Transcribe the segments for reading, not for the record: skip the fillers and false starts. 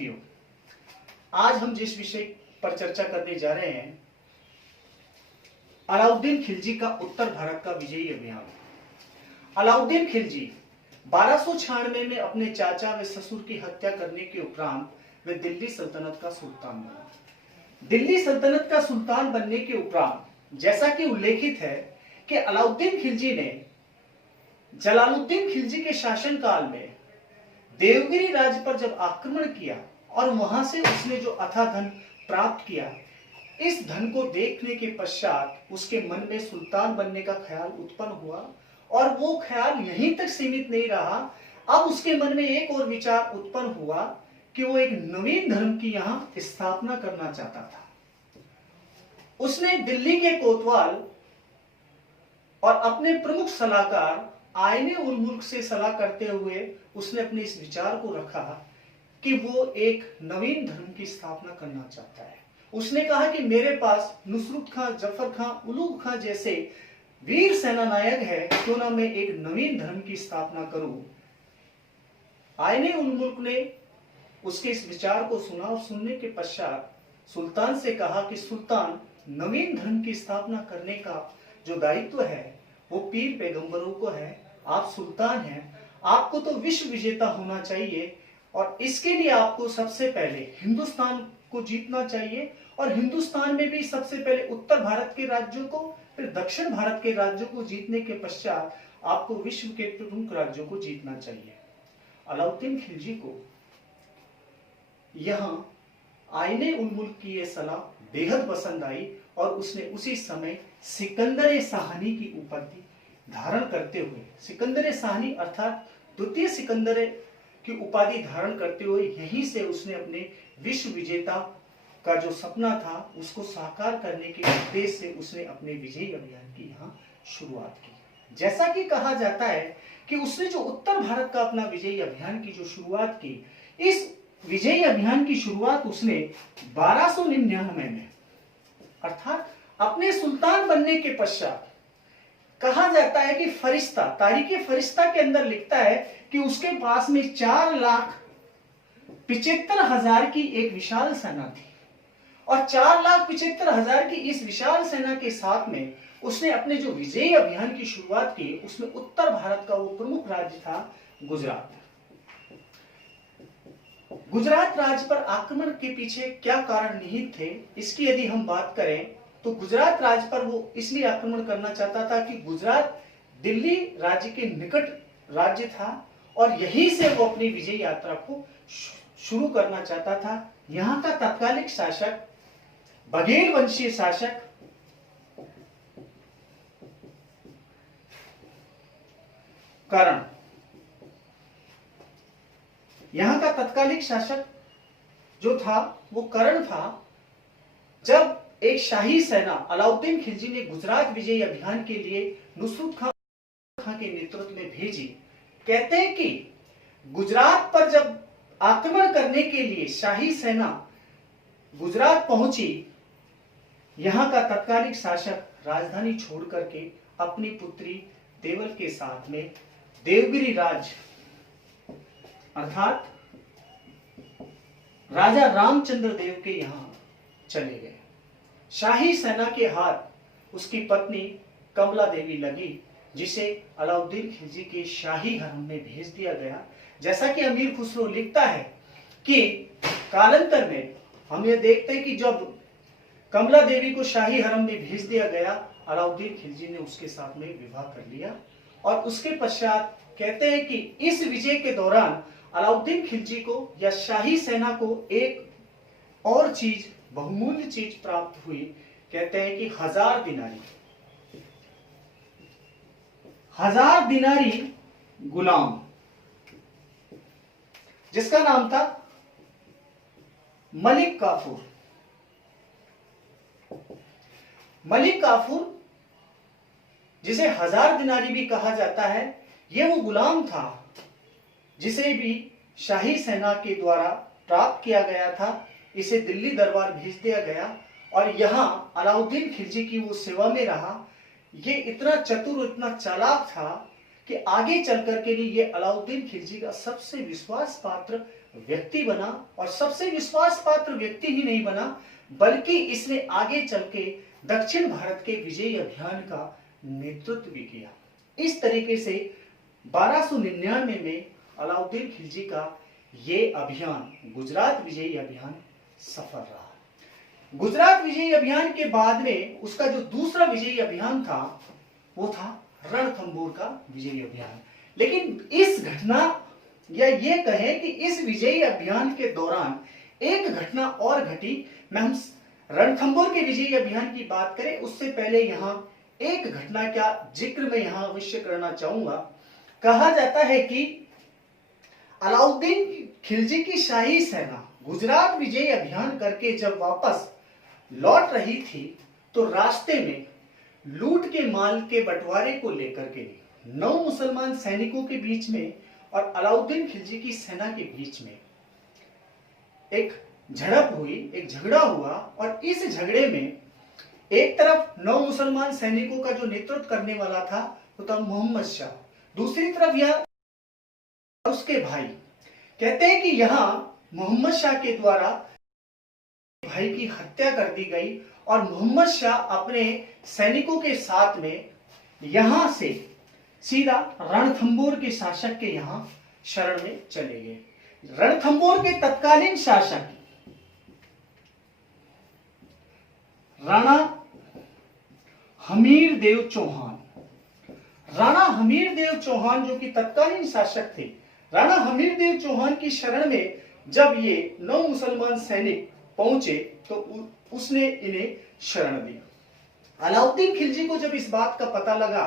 साथियों, आज हम जिस विषय पर चर्चा करने जा रहे हैं, अलाउद्दीन खिलजी का उत्तर भारत का विजयी अभियान। अलाउद्दीन खिलजी 1296 में अपने चाचा व ससुर की हत्या करने के उपरांत वे दिल्ली सल्तनत का सुल्तान बना। दिल्ली सल्तनत का सुल्तान बनने के उपरांत जैसा कि उल्लेखित है कि अलाउद्दीन खिलजी ने जलालुद्दीन खिलजी के शासनकाल में देवगिरी राज्य पर जब आक्रमण किया और वहां से उसने जो अथाह धन प्राप्त किया, इस धन को देखने के पश्चात उसके मन में सुल्तान बनने का ख्याल उत्पन्न हुआ और वो ख्याल यहीं तक सीमित नहीं रहा। अब उसके मन में एक और विचार उत्पन्न हुआ कि वो एक नवीन धर्म की यहां स्थापना करना चाहता था। उसने दिल्ली के कोतवाल और अपने प्रमुख सलाहकार आईने उल मुल्क से सलाह करते हुए उसने अपने इस विचार को रखा कि वो एक नवीन धर्म की स्थापना करना चाहता है। उसने कहा कि मेरे पास नुसरत खां, जफर खां, उलूग खां जैसे वीर सेनानायक है, क्यों ना मैं एक नवीन धर्म की स्थापना करूं। आईने उल मुल्क ने उसके इस विचार को सुना और सुनने के पश्चात सुल्तान से कहा कि सुल्तान, नवीन धर्म की स्थापना करने का जो दायित्व है वो पीर पैगंबरों को है। आप सुल्तान हैं, आपको तो विश्व विजेता होना चाहिए और इसके लिए आपको सबसे पहले हिंदुस्तान को जीतना चाहिए और हिंदुस्तान में भी सबसे पहले उत्तर भारत के राज्यों को, फिर दक्षिण भारत के राज्यों को जीतने के पश्चात आपको विश्व के प्रमुख राज्यों को जीतना चाहिए। अलाउद्दीन खिलजी को यहां आईने उल मुल्क की यह सलाह बेहद पसंद आई और उसने उसी समय सिकंदर शाहनी की उपाधि धारण करते हुए, सिकंदर शाहनी अर्थात द्वितीय सिकंदर की उपाधि धारण करते हुए यहीं से उसने अपने विश्व विजेता का जो सपना था उसको साकार करने के उद्देश्य से उसने अपने विजयी अभियान की यहाँ शुरुआत की। जैसा कि कहा जाता है कि उसने जो उत्तर भारत का अपना विजयी अभियान की जो शुरुआत की, इस विजयी अभियान की शुरुआत उसने 1299 में, अर्थात अपने सुल्तान बनने के पश्चात। कहा जाता है कि फरिश्ता, तारीख फरिश्ता के अंदर लिखता है कि उसके पास में 4,75,000 की एक विशाल सेना थी और 4,75,000 की इस विशाल सेना के साथ में उसने अपने जो विजयी अभियान की शुरुआत की, उसमें उत्तर भारत का वो प्रमुख राज्य था गुजरात। गुजरात राज्य पर आक्रमण के पीछे क्या कारण निहित थे, इसकी यदि हम बात करें तो गुजरात राज्य पर वो इसलिए आक्रमण करना चाहता था कि गुजरात दिल्ली राज्य के निकट राज्य था और यहीं से वो अपनी विजय यात्रा को शुरू करना चाहता था। यहाँ का तत्कालिक शासक, बघेल वंशीय शासक कर्ण, यहाँ का तत्कालिक शासक जो था वो कर्ण था। जब एक शाही सेना अलाउद्दीन खिलजी ने गुजरात विजयी अभियान के लिए नुसरत खां के नेतृत्व में भेजी, कहते हैं कि गुजरात पर जब आक्रमण करने के लिए शाही सेना गुजरात पहुंची, यहां का तत्कालिक शासक राजधानी छोड़ करके अपनी पुत्री देवल के साथ में देवगिरी राज्य अर्थात राजा रामचंद्र देव के यहां चले गए। शाही सेना के हाथ उसकी पत्नी कमला देवी लगी, जिसे अलाउद्दीन खिलजी के शाही हरम में भेज दिया गया। जैसा कि अमीर खुसरो लिखता है कि कालांतर में हम ये देखते हैं कि जब कमला देवी को शाही हरम में भेज दिया गया, अलाउद्दीन खिलजी ने उसके साथ में विवाह कर लिया और उसके पश्चात कहते हैं कि इस विजय के दौरान अलाउद्दीन खिलजी को या शाही सेना को एक और चीज, बहुमूल्य चीज प्राप्त हुई। कहते हैं कि 1000 दिनारी गुलाम, जिसका नाम था मलिक काफूर। मलिक काफूर, जिसे 1000 दिनारी भी कहा जाता है, यह वो गुलाम था जिसे भी शाही सेना के द्वारा प्राप्त किया गया था। इसे दिल्ली दरबार भेज दिया गया और यहां अलाउद्दीन खिलजी की वो सेवा में रहा। ये इतना चतुर, इतना चालाक था कि आगे चल करके लिए ये अलाउद्दीन खिलजी का सबसे विश्वास पात्र व्यक्ति बना, और सबसे विश्वास पात्र व्यक्ति ही नहीं बना, बल्कि इसने आगे चल के दक्षिण भारत के विजयी अभियान का नेतृत्व भी किया। इस तरीके से 1299 में अलाउद्दीन खिलजी का ये अभियान, गुजरात विजयी अभियान, सफल रहा। गुजरात विजयी अभियान के बाद में उसका जो दूसरा विजयी अभियान था वो था रणथंभौर का विजयी अभियान। लेकिन इस घटना, या ये कहें कि इस विजयी अभियान के दौरान एक घटना और घटी। मैं हम रणथंभौर के विजयी अभियान की बात करें उससे पहले यहाँ एक घटना का जिक्र मैं यहाँ अवश्य करना चाहूंगा। कहा जाता है कि अलाउद्दीन खिलजी की शाही सेना गुजरात विजयी अभियान करके जब वापस लौट रही थी तो रास्ते में लूट के माल के बंटवारे को लेकर के 9 मुसलमान सैनिकों के बीच में और अलाउद्दीन खिलजी की सेना के बीच में एक झड़प हुई, एक झगड़ा हुआ। और इस झगड़े में एक तरफ 9 मुसलमान सैनिकों का जो नेतृत्व करने वाला था वो था मोहम्मद शाह, दूसरी तरफ यह उसके भाई। कहते हैं कि यहां मोहम्मद शाह के द्वारा भाई की हत्या कर दी गई और मोहम्मद शाह अपने सैनिकों के साथ में यहां से सीधा रणथंभौर के शासक के यहां शरण में चले गए। रणथंभौर के तत्कालीन शासक राणा हमीर देव चौहान, राणा हमीर देव चौहान जो कि तत्कालीन शासक थे, राणा हमीर देव चौहान की शरण में जब ये 9 मुसलमान सैनिक पहुंचे तो उसने इन्हें शरण दिया। अलाउद्दीन खिलजी को जब इस बात का पता लगा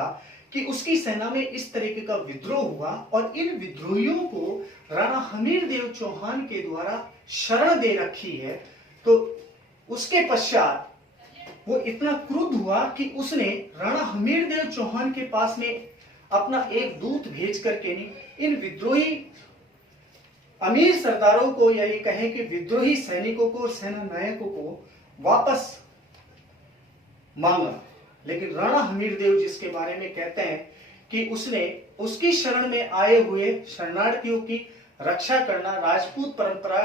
कि उसकी सेना में इस तरीके का विद्रोह हुआ और इन विद्रोहियों को राणा हमीर देव चौहान के द्वारा शरण दे रखी है, तो उसके पश्चात वो इतना क्रुद्ध हुआ कि उसने राणा हमीर देव चौहान के पास में अपना एक दूत भेज करके इन विद्रोही अमीर सरदारों को, या ये कहें कि विद्रोही सैनिकों को, सेना नायकों को वापस मांगा। लेकिन राणा हमीर देव, जिसके बारे में कहते हैं कि उसने उसकी शरण में आए हुए शरणार्थियों की रक्षा करना राजपूत परंपरा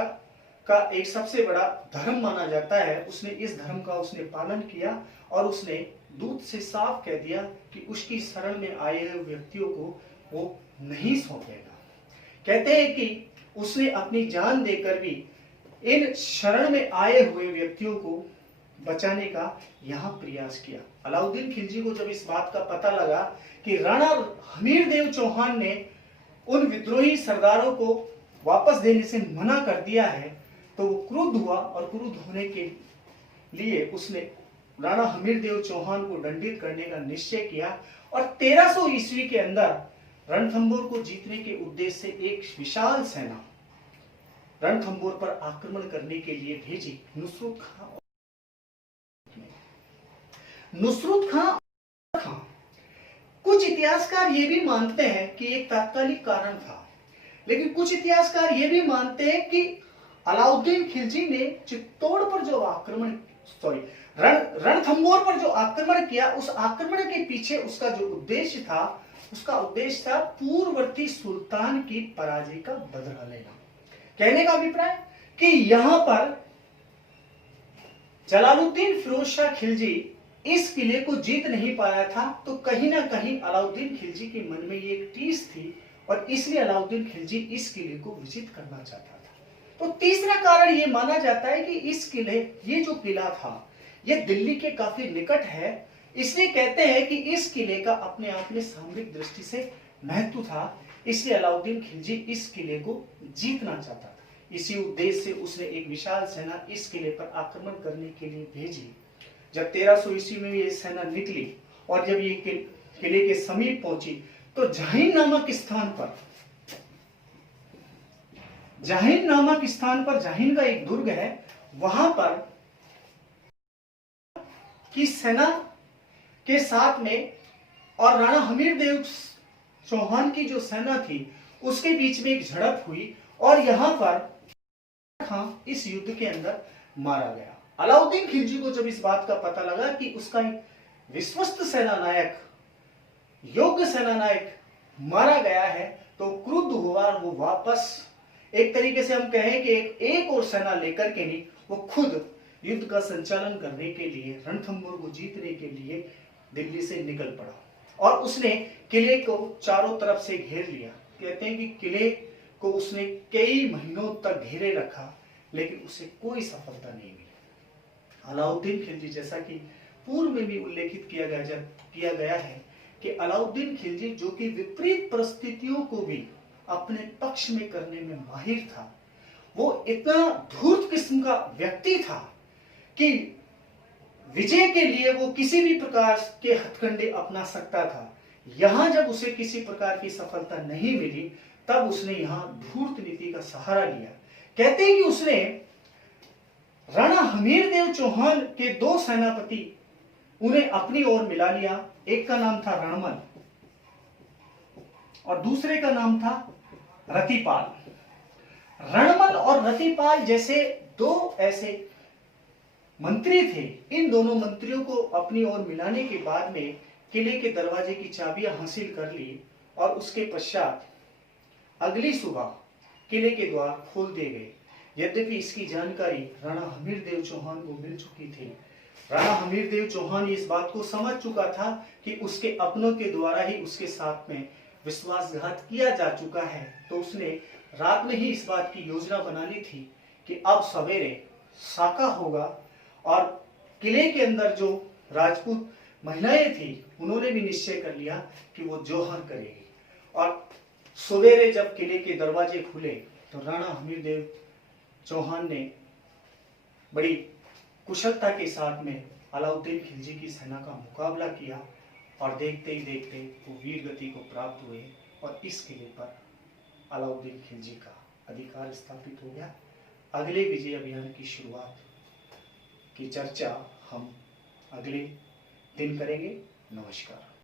का एक सबसे बड़ा धर्म माना जाता है, उसने इस धर्म का उसने पालन किया और उसने दूत से साफ कह दिया कि उसकी शरण में आए हुए व्यक्तियों को वो नहीं सौंपेगा। कहते हैं कि उसने अपनी जान देकर भी इन शरण में आए हुए व्यक्तियों को बचाने का यहां प्रयास किया। अलाउद्दीन खिलजी को जब इस बात का पता लगा कि राणा हमीर देव चौहान ने उन विद्रोही सरदारों को वापस देने से मना कर दिया है, तो वो क्रुद्ध हुआ और क्रुद्ध होने के लिए उसने राणा हमीर देव चौहान को दंडित करने का निश्चय किया और 1300 ईस्वी के अंदर रणथंभौर को जीतने के उद्देश्य से एक विशाल सेना रणथंभौर पर आक्रमण करने के लिए भेजी। नुसरत खां कुछ इतिहासकार ये भी मानते हैं कि एक तात्कालिक कारण था, लेकिन कुछ इतिहासकार ये भी मानते हैं कि अलाउद्दीन खिलजी ने चित्तौड़ पर जो आक्रमण रणथंभौर पर जो आक्रमण किया, उस आक्रमण के पीछे उसका जो उद्देश्य था, उसका उद्देश्य था पूर्ववर्ती सुल्तान की पराजय का बदला लेना। कहने का अभिप्राय कि यहां पर जलालुद्दीन फिरोज शाह खिलजी इस किले को जीत नहीं पाया था, तो कहीं ना कहीं अलाउद्दीन खिलजी के मन में ये एक टीस थी और इसलिए अलाउद्दीन खिलजी इस किले को विजित करना चाहता था। तो तीसरा कारण ये माना जाता है कि इस किले, ये जो किला था, ये दिल्ली के काफी निकट है, इसलिए कहते हैं कि इस किले का अपने आप में सामरिक दृष्टि से महत्व था, इसलिए अलाउद्दीन खिलजी इस किले को जीतना चाहता था। इसी उद्देश्य से उसने एक विशाल सेना इस किले पर आक्रमण करने के लिए भेजी। जब 1300 ईस्वी में ये सेना निकली और जब ये किले के समीप पहुंची तो जाहिन नामक स्थान पर जाहिन का एक दुर्ग है, वहां पर की सेना के साथ में और राणा हमीर देव चौहान की जो सेना थी उसके बीच में एक झड़प हुई और यहां पर खां इस युद्ध के अंदर मारा गया। अलाउद्दीन खिलजी को जब इस बात का पता लगा कि उसका एक विश्वस्त सेनानायक, योग्य सेनानायक मारा गया है, तो क्रुद्ध हुआ और वो वापस एक तरीके से हम कहें कि एक और सेना लेकर के नहीं, वो खुद युद्ध का संचालन करने के लिए, रणथंभौर को जीतने के लिए दिल्ली से निकल पड़ा और उसने किले को चारों तरफ से घेर लिया। कहते हैं कि किले को उसने कई महीनों तक घेरे रखा, लेकिन उसे कोई सफलता नहीं मिली। अलाउद्दीन खिलजी, जैसा कि पूर्व में भी उल्लेखित किया गया है कि अलाउद्दीन खिलजी जो कि विपरीत परिस्थितियों को भी अपने पक्ष में करने में माहिर था, वो इतना धूर्त किस्म का व्यक्ति था कि विजय के लिए वो किसी भी प्रकार के हथकंडे अपना सकता था। यहां जब उसे किसी प्रकार की सफलता नहीं मिली, तब उसने यहां धूर्त नीति का सहारा लिया। कहते हैं कि उसने राणा हमीरदेव चौहान के दो सेनापति उन्हें अपनी ओर मिला लिया। एक का नाम था रणमल और दूसरे का नाम था रतिपाल। रणमल और रतिपाल जैसे दो ऐसे मंत्री थे। इन दोनों मंत्रियों को अपनी ओर मिलाने के बाद में किले के दरवाजे की चाबियां हासिल कर ली और उसके पश्चात अगली सुबह किले के द्वार खोल दिए गए। यद्यपि इसकी जानकारी राणा हमीरदेव चौहान को मिल चुकी थी। राणा हमीरदेव चौहान इस बात को समझ चुका था कि उसके अपनों के द्वारा ही उसके साथ में विश्वासघात किया जा चुका है, तो उसने रात में ही इस बात की योजना बना ली थी कि अब सवेरे साका होगा और किले के अंदर जो राजपूत महिलाएं थी उन्होंने भी निश्चय कर लिया कि वो जौहर करेगी। और सवेरे जब किले के दरवाजे खुले तो राणा हमीरदेव चौहान ने बड़ी कुशलता के साथ में अलाउद्दीन खिलजी की सेना का मुकाबला किया और देखते ही देखते वो वीर गति को प्राप्त हुए और इस किले पर अलाउद्दीन खिलजी का अधिकार स्थापित हो गया। अगले विजय अभियान की शुरुआत की चर्चा हम अगले दिन करेंगे। नमस्कार।